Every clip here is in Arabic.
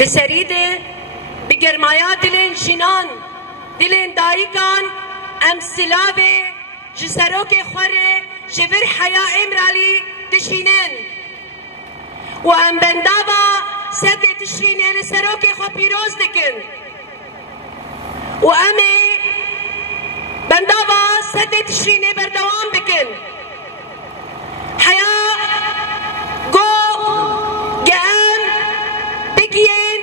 دسريده بگرمایا دلین جنان دلین دایکان ام سلاوه جسروک خوره جبر حیا امرالی تشینن و ام بندابا سد تشینه لسروک خو پیروز دکن و امه بندابا سد تشینه بردوام بکن حیا گو گام بگین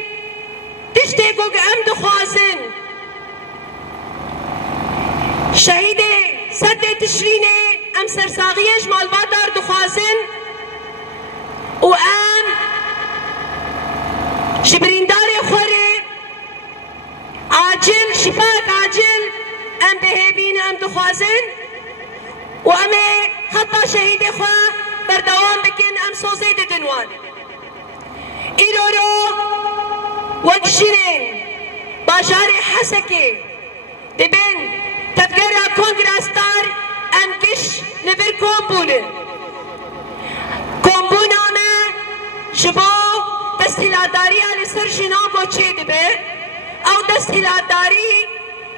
تشتی گو گام دخوازن شهید سد تشرینه ام سرساغیش مالبادار دخوازن و ام جبریندار خوره عاجل شفاك عاجل ام بهبين ام دخوازن و ام خطا شهید خواه بردوام بکن ام سوزه دنوان ایرورو وگشرین باشار حسکه دبن تفکر کنگراستار ام کش لبر کومبونه کومبونامه شبو دستهلاتداری علی سر جنا بوچه دبه او دستهلاتداری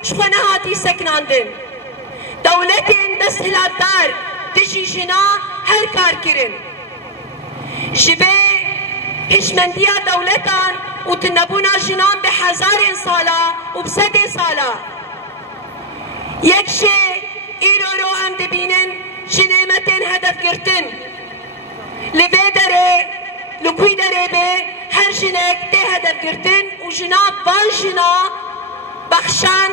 شخونه هاتی سکناندن دولتین دستهلاتدار دشی جنا هر کار کرن جبه هشمندیا دولتان و تنبونا جنان به 1000 سالا و ب 100 سالا یک شی ایرو هم دبینن جنیمتین هدف گرتن لبه داره لکوی داره به هر جنک ده هدف گرتن و جناب بان جنا بخشان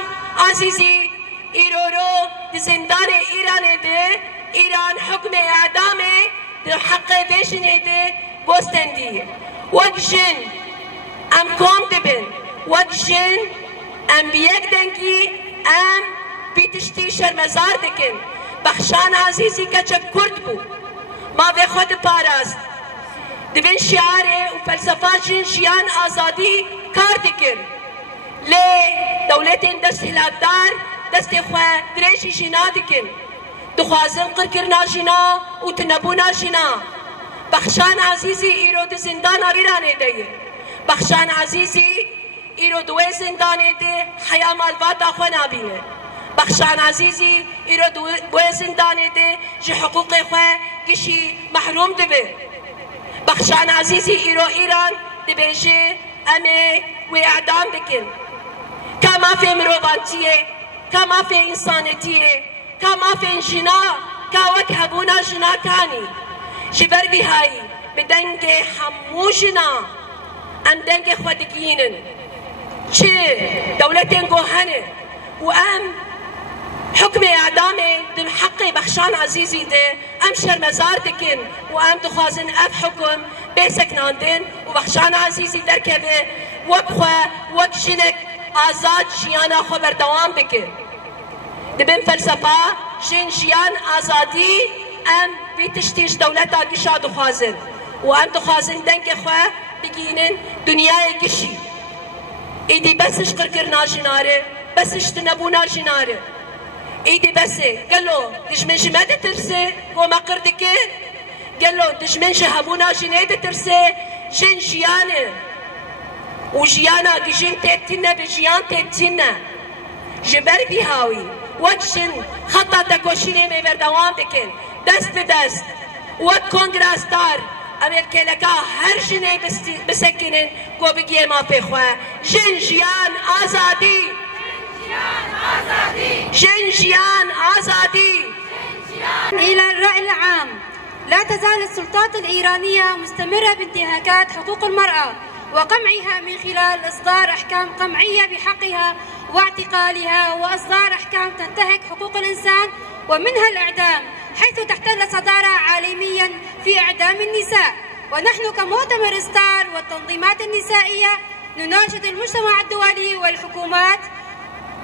عزیزی ایرو زندان ایران ده ایران حکم اعدامه در حق بیشنه ده بوستندیه وک جن ام کام دبن وک جن ام بیک دنگی ام بیتشتی شرمزار دکن بخشان عزیزی کچک کرد بو ما به خود پاراست دبن شعاره و فلسفه جن شیان آزادی کار دکن لی دولت دست هلاتدار دست خواه دریشی جنا دکن دخوازن قرکرنا جنا و تنبونا جنا بخشان عزیزی ایرو د زندان ایرانه ده بخشان عزیزی ایرو دوی زندانه ده حیا مالباتا خو نابینه بخشان عزیزی ایرو دوی زندانه ده جه حقوق خو کشی محروم ده بخشان عزیزی ایرو ایران ده بیشه امه و اعدام بکن کما فی مروبانتیه کما فی انسانیتیه کما فی جنا کاوک هبونا جنا کانی جبر بهایی به دنگ همو جنا ام دنگ خودگینن چه دولتین گوهنه و ام حکم اعدامه در حق بخشان عزیزی ده ام شرمزار دکن و ام دخوازن اف حکم بیسکناندن و بخشان عزیزی درکبه وک خواه وک جنک آزاد جیانا خو بردوام بکن دبن فلسفه جن جیان آزادی ام بیتشتیش دولتا گشا دخوازن و ام دخوازن دنگ خواه بگینن دنیای گشی ایدی بسش قرکرنا جناره بسش تنبونا جناره ایدی بسه قلو دجمن جمده ترسه وما قردكه قلو دجمن شهبونا جنيده ترسه جن جيانه وجيانا دجن تتنا بجيان تتنا جبر بهاوي وجن خطا تكوشينه مي بردوام دكن دست بدست وك كونغراستار امريكا هر جنه بسكنن كو بگيه ما بخوا جن جيان آزادي جنجيان آزادي إلى الرأي العام. لا تزال السلطات الإيرانية مستمرة بانتهاكات حقوق المرأة وقمعها من خلال إصدار أحكام قمعية بحقها واعتقالها وإصدار أحكام تنتهك حقوق الإنسان ومنها الإعدام، حيث تحتل صدارة عالميا في إعدام النساء. ونحن كمؤتمر ستار والتنظيمات النسائية نناشد المجتمع الدولي والحكومات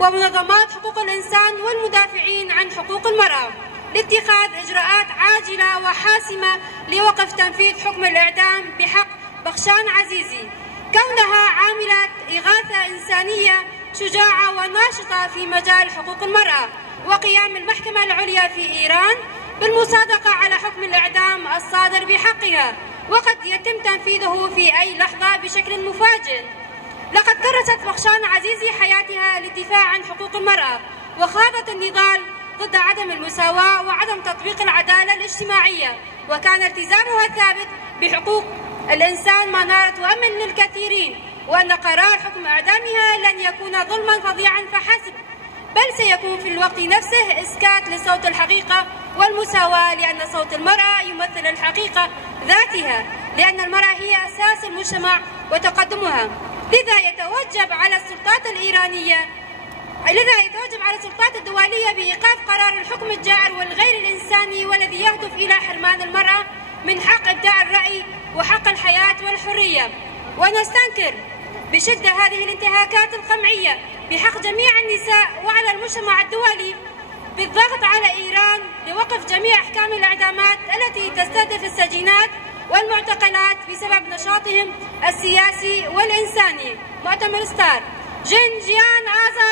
ومنظمات حقوق الإنسان والمدافعين عن حقوق المرأة لاتخاذ إجراءات عاجلة وحاسمة لوقف تنفيذ حكم الإعدام بحق بخشان عزيزي، كونها عاملة إغاثة إنسانية شجاعة وناشطة في مجال حقوق المرأة، وقيام المحكمة العليا في إيران بالمصادقة على حكم الإعدام الصادر بحقها، وقد يتم تنفيذه في أي لحظة بشكل مفاجئ. لقد كرست بخشان عزيزي حياتها للدفاع عن حقوق المرأة، وخاضت النضال ضد عدم المساواة وعدم تطبيق العدالة الاجتماعية، وكان التزامها الثابت بحقوق الإنسان ما نالت وأمل للكثيرين، وأن قرار حكم إعدامها لن يكون ظلما فظيعا فحسب، بل سيكون في الوقت نفسه إسكات لصوت الحقيقة والمساواة، لأن صوت المرأة يمثل الحقيقة ذاتها، لأن المرأة هي أساس المجتمع وتقدمها. لذا يتوجب على السلطات الدولية بإيقاف قرار الحكم الجائر والغير الإنساني والذي يهدف إلى حرمان المرأة من حق إبداء الرأي وحق الحياة والحرية. ونستنكر بشدة هذه الانتهاكات القمعية بحق جميع النساء، وعلى المجتمع الدولي بالضغط على إيران لوقف جميع أحكام الإعدامات التي تستهدف السجينات والمعتقلات بسبب نشاطهم السياسي والإنساني. مؤتمر ستار. جنجيان آزاد.